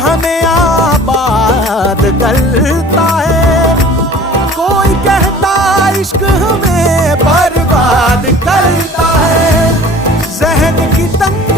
हमें आबाद करता है, कोई कहता इश्क हमें बर्बाद करता है। जहन की तंग